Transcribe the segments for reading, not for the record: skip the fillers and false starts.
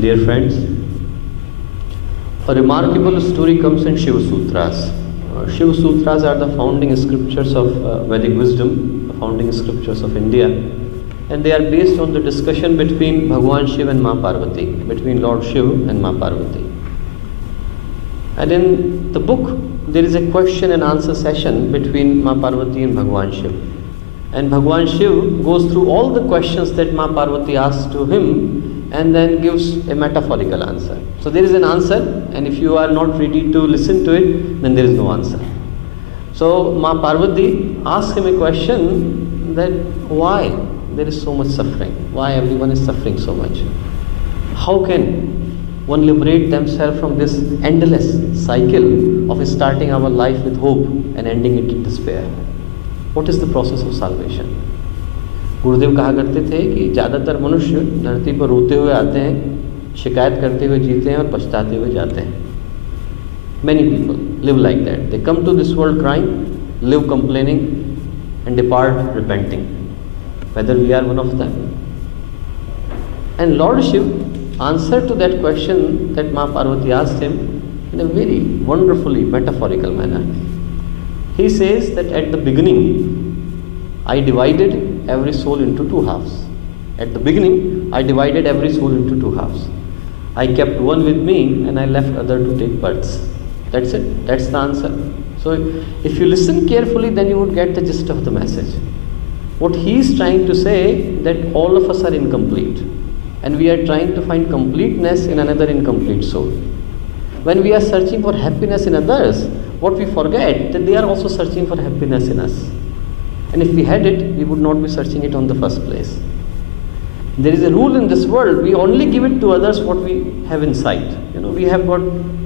Dear friends, a remarkable story comes in Shiva Sutras. Shiva Sutras are the founding scriptures of Vedic wisdom, the founding scriptures of India, and they are based on the discussion between Bhagwan Shiva and Ma Parvati, between Lord Shiva and Ma Parvati. And in the book, there is a question and answer session between Ma Parvati and Bhagwan Shiva. And Bhagwan Shiva goes through all the questions that Ma Parvati asks to him and then gives a metaphorical answer. So there is an answer, and if you are not ready to listen to it, then there is no answer. So Ma Parvati asks him a question that why there is so much suffering? Why everyone is suffering so much? How can one liberate themselves from this endless cycle of starting our life with hope and ending it in despair? What is the process of salvation? गुरुदेव कहा करते थे कि ज़्यादातर मनुष्य धरती पर रोते हुए आते हैं, शिकायत करते हुए जीते हैं और पछताते हुए जाते हैं. Many people live like that. They come to this world crying, live complaining, and depart repenting. Whether we are one of them. And Lord Shiva answered to that question that Ma Parvati asked him in a very wonderfully metaphorical manner. He says that at the beginning, I divided every soul into two halves. At the beginning, I divided every soul into two halves. I kept one with me and I left other to take births. That's it. That's the answer. So if you listen carefully, then you would get the gist of the message. What he is trying to say that all of us are incomplete and we are trying to find completeness in another incomplete soul. When we are searching for happiness in others, what we forget that they are also searching for happiness in us. And if we had it, we would not be searching it on the first place. There is a rule in this world, we only give it to others what we have inside. We have got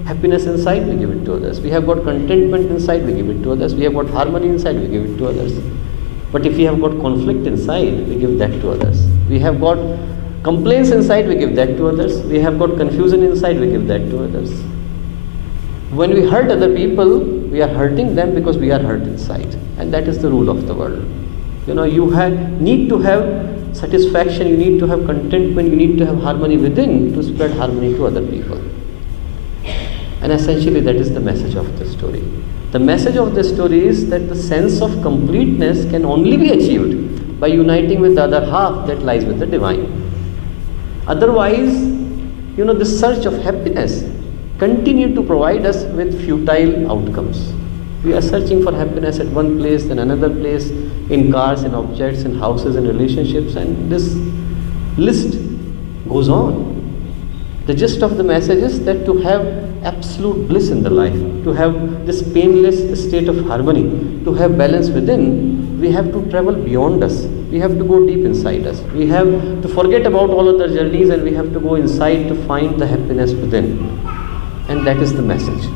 happiness inside, we give it to others. We have got contentment inside, we give it to others. We have got harmony inside, we give it to others. But if we have got conflict inside, we give that to others. We have got complaints inside, we give that to others. We have got confusion inside, we give that to others. When we hurt other people, we are hurting them because we are hurt inside. And that is the rule of the world. You need to have satisfaction, you need to have contentment, you need to have harmony within to spread harmony to other people. And essentially that is the message of the story. The message of the story is that the sense of completeness can only be achieved by uniting with the other half that lies with the divine. Otherwise, this search of happiness continue to provide us with futile outcomes. We are searching for happiness at one place, then another place, in cars, in objects, in houses, in relationships, and this list goes on. The gist of the message is that to have absolute bliss in the life, to have this painless state of harmony, to have balance within, we have to travel beyond us. We have to go deep inside us. We have to forget about all other journeys and we have to go inside to find the happiness within. And that is the message.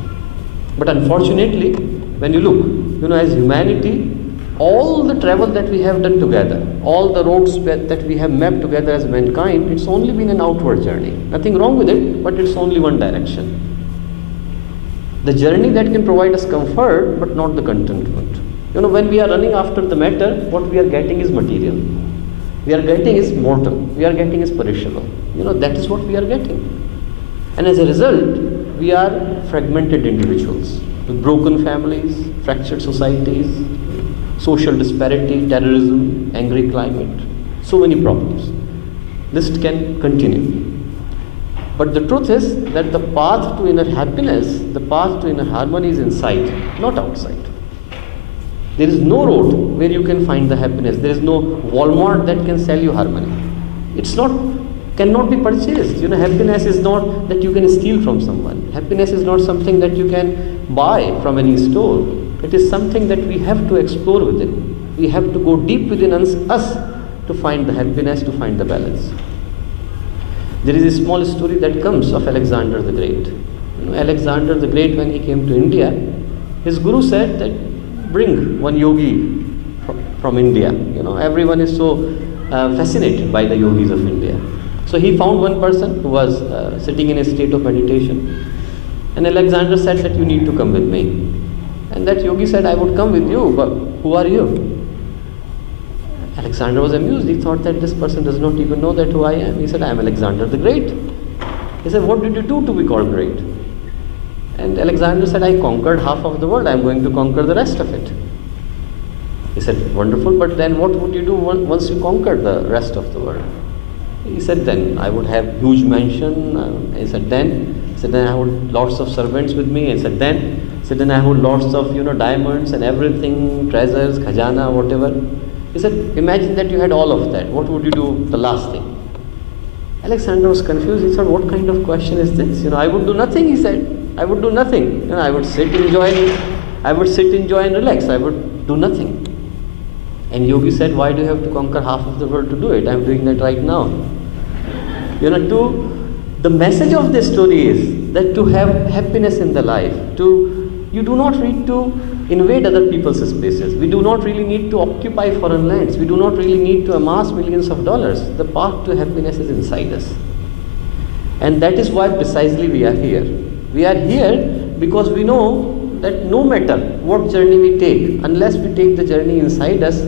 But unfortunately, when you look, as humanity, all the travel that we have done together, all the roads that we have mapped together as mankind, it's only been an outward journey. Nothing wrong with it, but it's only one direction. The journey that can provide us comfort, but not the contentment. When we are running after the matter, what we are getting is material. We are getting is mortal. We are getting is perishable. That is what we are getting. And as a result, we are fragmented individuals with broken families, fractured societies, social disparity, terrorism, angry climate, so many problems. List can continue. But the truth is that the path to inner happiness, the path to inner harmony is inside, not outside. There is no road where you can find the happiness. There is no Walmart that can sell you harmony. Cannot be purchased. Happiness is not that you can steal from someone. Happiness is not something that you can buy from any store. It is something that we have to explore within. We have to go deep within us to find the happiness, to find the balance. There is a small story that comes of Alexander the Great. Alexander the Great, when he came to India, his guru said that bring one yogi from India. Everyone is so fascinated by the yogis of India. So he found one person who was sitting in a state of meditation. And Alexander said that you need to come with me. And that yogi said, I would come with you, but who are you? Alexander was amused. He thought that this person does not even know that who I am. He said, I am Alexander the Great. He said, what did you do to be called great? And Alexander said, I conquered half of the world. I am going to conquer the rest of it. He said, wonderful, but then what would you do once you conquered the rest of the world? He said, then I would have huge mansion. He said, then I would lots of servants with me. He said, then I would lots of diamonds and everything, treasures, khajana, whatever. He said, imagine that you had all of that. What would you do the last thing? Alexander was confused. He said, what kind of question is this? I would do nothing, he said. I would do nothing. I would sit, enjoy and relax. I would do nothing. And Yogi said, why do you have to conquer half of the world to do it? I am doing that right now. The message of this story is that to have happiness in the life, you do not need to invade other people's spaces. We do not really need to occupy foreign lands. We do not really need to amass millions of dollars. The path to happiness is inside us. And that is why precisely we are here. We are here because we know that no matter what journey we take, unless we take the journey inside us,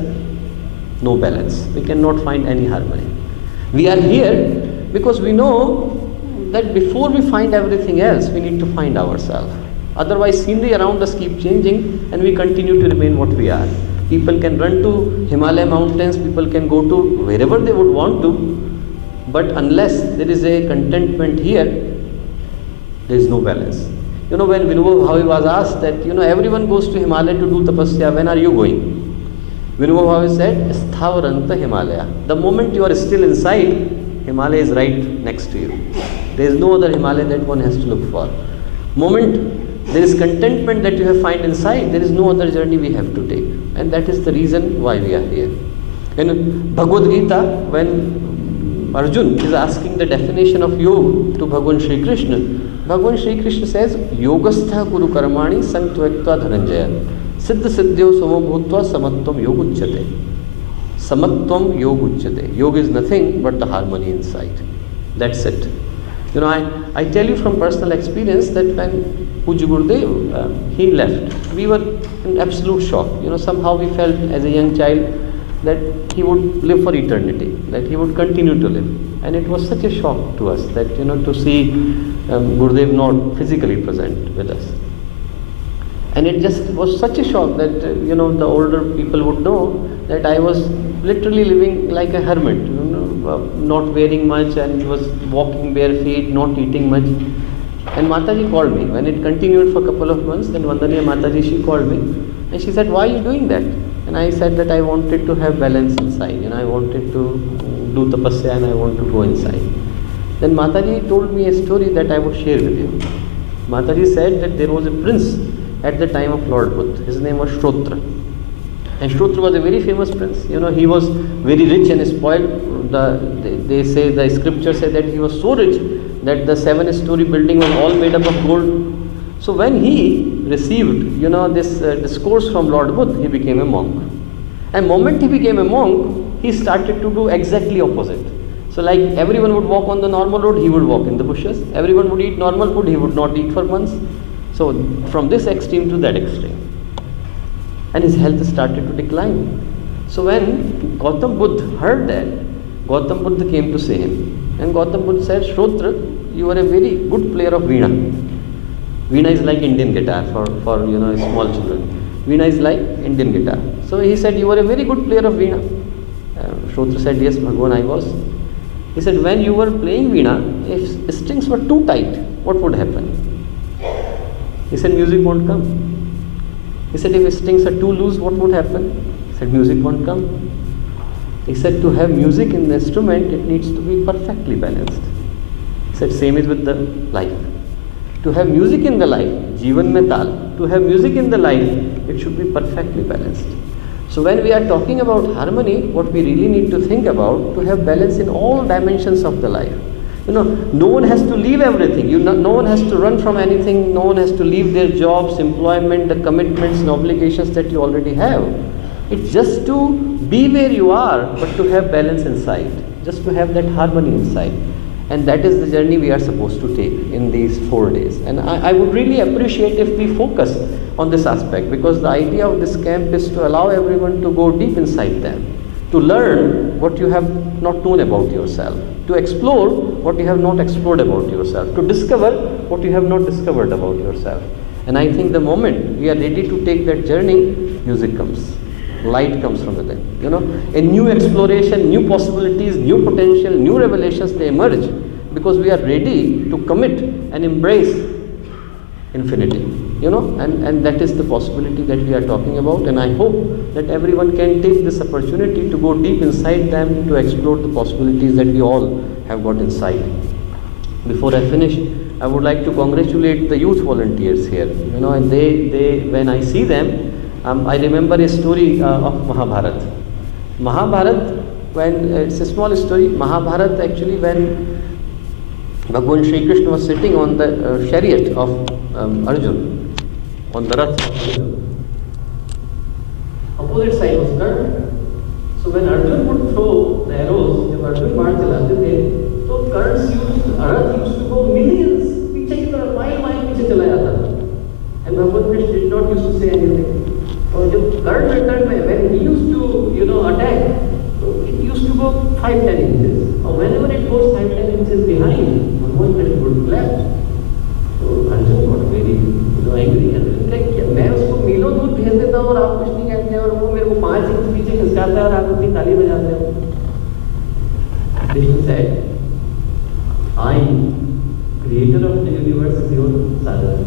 no balance. We cannot find any harmony. We are here because we know that before we find everything else, we need to find ourselves. Otherwise, scenery around us keep changing and we continue to remain what we are. People can run to Himalaya mountains, people can go to wherever they would want to, but unless there is a contentment here, there is no balance. When Vinoba Bhave was asked that, everyone goes to Himalaya to do tapasya, when are you going? Vinoba Bhave said, Sthavaranta Himalaya. The moment you are still inside, Himalaya is right next to you. There is no other Himalaya that one has to look for. Moment there is contentment that you have find inside, there is no other journey we have to take. And that is the reason why we are here. In Bhagavad Gita, when Arjun is asking the definition of yoga to Bhagavan Shri Krishna, Bhagavan Shri Krishna says, Yogastha Guru Karmani Sanktvaktva Dhananjaya Siddha Siddhyo Samo Bhutva Samatvam Yoguchyate. Samatvam Yoguchyate. Yoga is nothing but the harmony inside. That's it. I tell you from personal experience that when Puja Gurudev, he left, we were in absolute shock. Somehow we felt as a young child that he would live for eternity, that he would continue to live. And it was such a shock to us that, to see Gurudev not physically present with us. And it just was such a shock that, the older people would know that I was literally living like a hermit, not wearing much and was walking bare feet, not eating much. And Mataji called me. When it continued for a couple of months, then Vandaniya Mataji, she called me. And she said, why are you doing that? And I said that I wanted to have balance inside. I wanted to do tapasya and I want to go inside. Then Mataji told me a story that I would share with you. Mataji said that there was a prince at the time of Lord Buddha. His name was Shrotra. And Shrotra was a very famous prince. He was very rich and spoiled. They say, the scripture say that he was so rich that the 7-story building was all made up of gold. So when he received, this discourse from Lord Buddha, he became a monk. And moment he became a monk, he started to do exactly opposite. So like everyone would walk on the normal road, he would walk in the bushes. Everyone would eat normal food, he would not eat for months. So from this extreme to that extreme. And his health started to decline. So when Gautam Buddha heard that, Gautam Buddha came to see him. And Gautam Buddha said, Shrotra, you are a very good player of Veena. Veena is like Indian guitar for small children. Veena is like Indian guitar. So he said, you are a very good player of Veena. Shrotra said, yes, Bhagavan, I was. He said, when you were playing Veena, if strings were too tight, what would happen? He said, music won't come. He said, if strings are too loose, what would happen? He said, music won't come. He said, to have music in the instrument, it needs to be perfectly balanced. He said, same is with the life. To have music in the life, Jeevan mein taal, to have music in the life, it should be perfectly balanced. So when we are talking about harmony, what we really need to think about, to have balance in all dimensions of the life. No one has to leave everything. No one has to run from anything. No one has to leave their jobs, employment, the commitments and obligations that you already have. It's just to be where you are, but to have balance inside, just to have that harmony inside. And that is the journey we are supposed to take in these 4 days. And I would really appreciate if we focus on this aspect, because the idea of this camp is to allow everyone to go deep inside them, to learn what you have not known about yourself, to explore what you have not explored about yourself, to discover what you have not discovered about yourself. And I think the moment we are ready to take that journey, music comes. Light comes from within. A new exploration, new possibilities, new potential, new revelations, they emerge because we are ready to commit and embrace infinity. And that is the possibility that we are talking about. And I hope that everyone can take this opportunity to go deep inside them, to explore the possibilities that we all have got inside. Before I finish, I would like to congratulate the youth volunteers here. And they when I see them, I remember a story of Mahabharata. Mahabharata, when it's a small story, Mahabharata actually when Bhagwan Shri Krishna was sitting on the chariot of Arjun, on the Rath of Arjun, opposite side was Karna. So when Arjun would throw the arrows, जब अर्जुन बाण चलाते थे, तो Rath used to go millions, पीछे की तरफ mile पीछे चला जाता था. And Bhagwan Krishna did not used to say anything. और जब current return में when he used to attack, it used to go 5-10 inches. Or whenever it goes 5-10 inches behind, Bhagwan Krishna would clap. So Arjun got very angry and मैं उसको मीलों दूर भेज देता हूँ और आप कुछ नहीं कहते हैं और वो मेरे को 5 इंच पीछे खिसकाता है और आप अपनी ताली बजाते हो. Krishna said, I, creator of the universe, is your sadhana.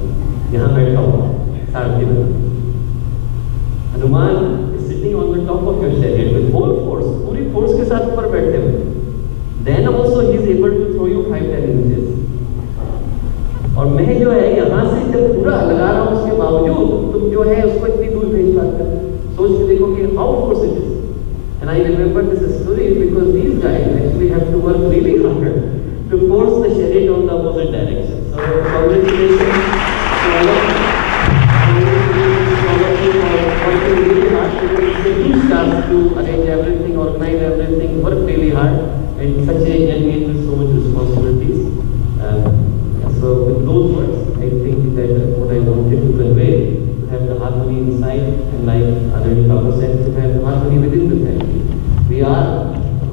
यहाँ बैठा हुआ सारथी बना. Hanuman is sitting on the top of your chariot with whole force, पूरी force के साथ ऊपर बैठे हुए. Then also he is able to throw you 5-10 inches. और मैं जो है यहाँ से जब पूरा लगा रहा हूँ उसके बावजूद तुम जो है उसको इतनी दूर भेज पाते हो. सोच के देखो कि how force it is. And I remember this story because these guys actually have to work really hard to force the chariot on the opposite direction. So congratulations to all of you. Working really hard because it's a huge task to arrange everything, organize everything, work really hard, and such a young age with so much responsibilities. So with those words, I think that what I wanted to convey, to have the harmony inside, and like Adani Baba said, to have the harmony within the family. We are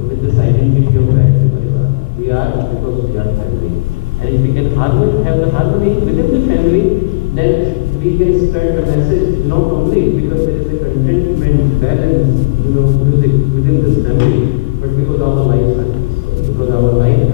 with this identity of Gayatri Pariwar. We are because we are family. And if we can have the harmony within the family, then we can spread the message not only because there is a contentment, balance, music within this family, but because our lives are peaceful, because our life